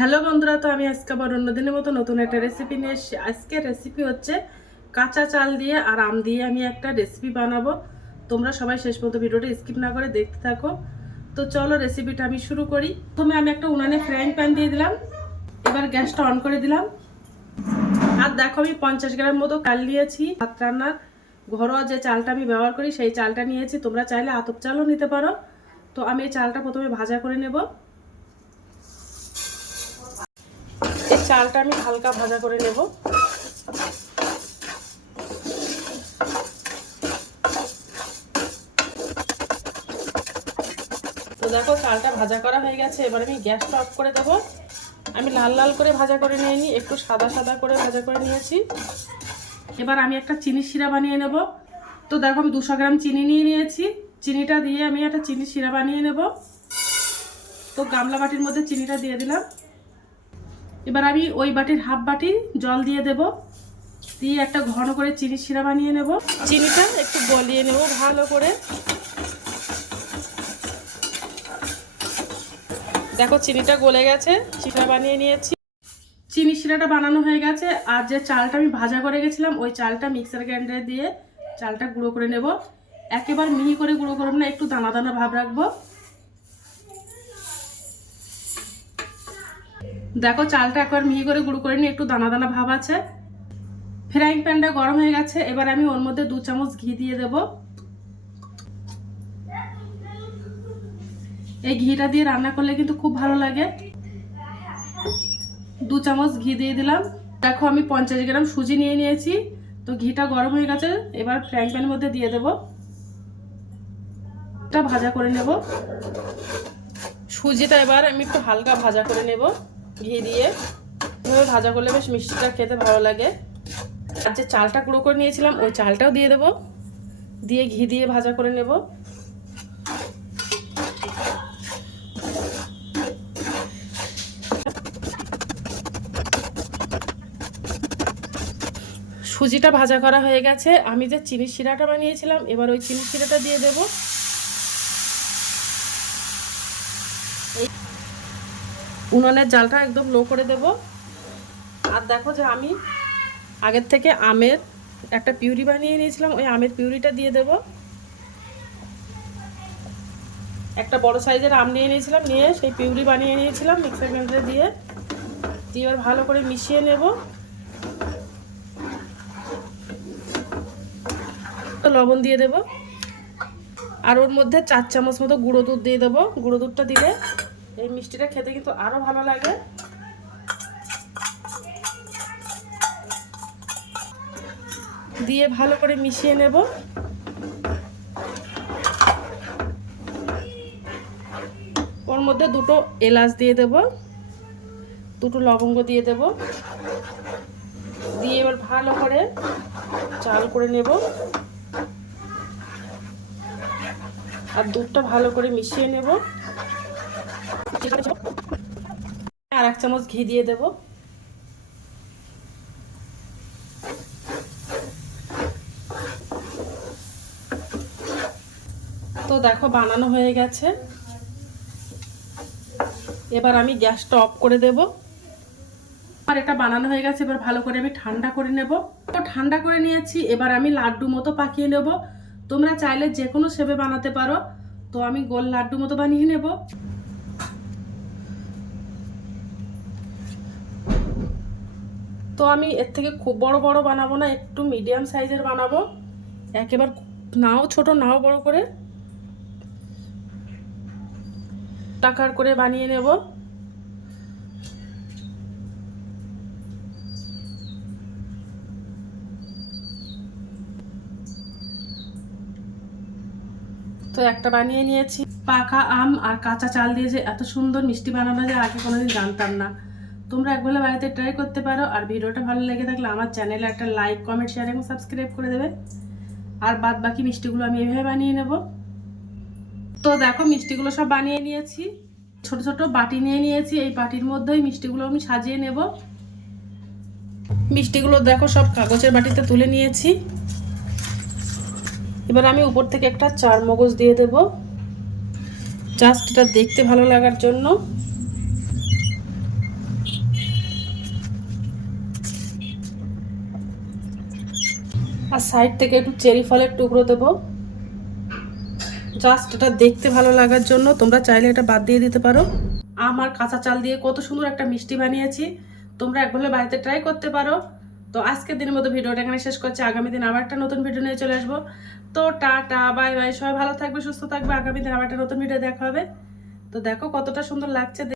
Hello বন্ধুরা, তো আমি আজকে আবার অন্যদিনের মতো নতুন একটা রেসিপি নিয়ে এসেছি। আজকের রেসিপি হচ্ছে কাঁচা চাল দিয়ে আর আম দিয়ে আমি একটা রেসিপি বানাবো। তোমরা সবাই শেষ পর্যন্ত ভিডিওটা স্কিপ না করে দেখতে থাকো। তো চলো রেসিপিটা আমি শুরু করি। প্রথমে আমি একটা উনানে ফ্রাইং প্যান দিয়ে দিলাম। এবার গ্যাসটা অন করে দিলাম। আর দেখো আমি 50 গ্রাম মতো চাল নিয়েছি। ভাত রান্নার ঘরোয়া যে চালটা আমি ব্যবহার করি সেই চালটা নিয়েছি। তোমরা চাইলে আতপ চালও নিতে পারো। তো আমি এই চালটা প্রথমে ভাজা করে নেব। এই চালটা আমি হালকা ভাজা করে নেব। তো দেখো চালটা ভাজা করা হয়ে গেছে। এবার আমি গ্যাসটা অফ করে দেবো। আমি লাল লাল করে ভাজা করে নিইনি, একটু সাদা সাদা করে ভাজা করে নিয়েছি। এবার আমি একটা চিনি শিরা বানিয়ে নেব। তো দেখো আমি 200 গ্রাম চিনি নিয়ে নিয়েছি। চিনিটা দিয়ে আমি একটা চিনি শিরা বানিয়ে নেব। তো গামলা বাটির মধ্যে চিনিটা দিয়ে দিলাম। এবার আমি ওই বাটির হাফ বাটি জল দিয়ে দেব। দিয়ে একটা ঘন করে চিনি শিরা বানিয়ে নেব। চিনিটা একটু গলিয়ে নেব ভালো করে। দেখো চিনিটা গলে গেছে, শিরা বানিয়ে নিয়েছি। চিনি শিরাটা বানানো হয়ে গেছে। আর যে চালটা আমি ভাজা করে গেছিলাম ওই চালটা মিক্সার গ্রাইন্ডারে দিয়ে চালটা গুঁড়ো করে নেব। একেবারে মিহি করে গুঁড়ো করব না, একটু দানা দানা ভাব রাখবো। দেখো চালটা একবার মিহি করে গুঁড়ো করে নিয়ে একটু দানা দানা ভাব আছে। ফ্রাইং প্যানটা গরম হয়ে গেছে। এবার আমি ওর মধ্যে 2 চামচ ঘি দিয়ে দেব। এই ঘিটা দিয়ে রান্না করলে কিন্তু খুব ভালো লাগে। 2 চামচ ঘি দিয়ে দিলাম। দেখো আমি 50 গ্রাম সুজি নিয়ে নিয়েছি। তো ঘিটা গরম হয়ে গেছে। এবার ফ্রাইং প্যানের মধ্যে দিয়ে দেব। এটা ভাজা করে নেব। সুজিটা এবার আমি একটু হালকা ভাজা করে নেব ঘি দিয়ে। এভাবে ভাজা করলে বেশ মিষ্টিটা খেতে ভালো লাগে। আর যে চালটা গুঁড়ো করে নিয়েছিলাম ওই চালটাও দিয়ে দেব। দিয়ে ঘি দিয়ে ভাজা করে নেব। সুজিটা ভাজা করা হয়ে গেছে। আমি যে চিনি শিরাটা বানিয়েছিলাম এবার ওই চিনি শিরাটা দিয়ে দেব। উনুনের জালটা একদম লো করে দেব। আর দেখো যে আমি আগের থেকে আমের একটা পিউরি বানিয়ে নিয়েছিলাম, ওই আমের পিউরিটা দিয়ে দেব। একটা বড় সাইজের আম নিয়ে নিয়েছিলাম, নিয়ে সেই পিউরি বানিয়ে নিয়েছিলাম মিক্সার গ্রাইন্ডারে দিয়ে এবার ভালো করে মিশিয়ে নেব। লবণ দিয়ে দেব। আর ওর মধ্যে 4 চামচ মতো গুঁড়ো দুধ দিয়ে দেবো। গুঁড়ো দুধটা দিলে এই মিষ্টিটা খেতে কিন্তু আরো ভালো লাগে। দিয়ে ভালো করে মিশিয়ে নেব। ওর মধ্যে 2টো এলাচ দিয়ে দেব, 2টো লবঙ্গ দিয়ে দেব। দিয়ে এবার ভালো করে চাল করে নেব। আর দুধটা ভালো করে মিশিয়ে নেব। আর 1 চামচ ঘি দিয়ে দেব। তো দেখো বানানো হয়ে গেছে। এবার আমি গ্যাসটা অফ করে দেব। আর এটা বানানো হয়ে গেছে। এবার ভালো করে আমি ঠান্ডা করে নেব। তো ঠান্ডা করে নিয়েছি। এবার আমি লাড্ডু মতো পাকিয়ে নেব। তোমরা চাইলে যে কোনো শেপে বানাতে পারো। তো আমি গোল লাড্ডু মতো বানিয়ে নেব। তো আমি এর থেকে খুব বড় বড় বানাবো না, একটু মিডিয়াম সাইজের বানাবো। একেবারে নাও ছোট নাও বড় করে টাকার করে বানিয়ে নেব। তো একটা বানিয়ে নিয়েছি। পাকা আম আর কাঁচা চাল দিয়ে যে এত সুন্দর মিষ্টি বানানো যায় আগে কোনোদিন জানতাম না। তোমরা একবেলা বাড়িতে ট্রাই করতে পারো। আর ভিডিওটা ভালো লেগে থাকলে আমার চ্যানেলে একটা লাইক, কমেন্ট, শেয়ার এবং সাবস্ক্রাইব করে দেবে। আর বাদ বাকি মিষ্টিগুলো আমি এভাবে বানিয়ে নেব। তো দেখো মিষ্টিগুলো সব বানিয়ে নিয়েছি। ছোট ছোট বাটি নিয়ে নিয়েছি। এই বাটির মধ্যেই মিষ্টিগুলো আমি সাজিয়ে নেব। মিষ্টিগুলো দেখো সব কাগজের বাটিতে তুলে নিয়েছি। এবার আমি উপর থেকে একটা 4 মগজ দিয়ে দেব, জাস্ট এটা দেখতে ভালো লাগার জন্য। আর সাইড থেকে একটু চেরি ফলের টুকরো দেবো, জাস্ট এটা দেখতে ভালো লাগার জন্য। তোমরা চাইলে এটা বাদ দিয়ে দিতে পারো। আমার কাঁচা চাল দিয়ে কত সুন্দর একটা মিষ্টি বানিয়েছি, তোমরা একবার বাড়িতে ট্রাই করতে পারো। তো আজকের দিনের মতো ভিডিওটা এখানে শেষ করছি, আগামী দিন আবার একটা নতুন ভিডিও নিয়ে চলে আসবো। তো টাটা বাই বাই, সবাই ভালো থাকবে, সুস্থ থাকবে। আগামী দিন আবার একটা নতুন ভিডিও দেখা হবে। তো দেখো কতটা সুন্দর লাগছে।